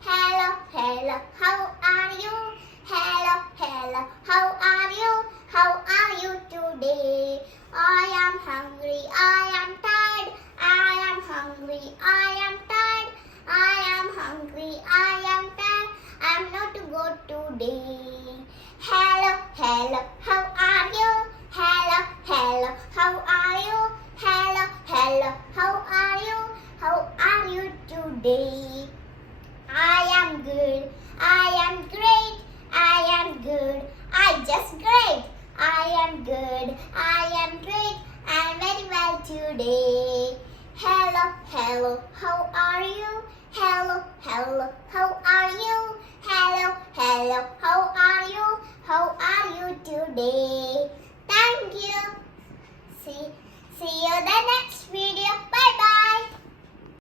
Hello, hello, how are you? Hello, hello, how are you? How are you today? I am hungry, I am tired. I am hungry, I am tired. I am hungry, I am tired. I'm not to go today. Hello, hello, how are you? Hello, hello, how are you? Hello, hello, how are you? How are you today? I am good, I am great, I am good, I just great. I am good, I am great, I am very well today. Hello, hello, how are you? Hello, hello, how are you? Hello, hello, how are you? How are you today? Thank you. See you the next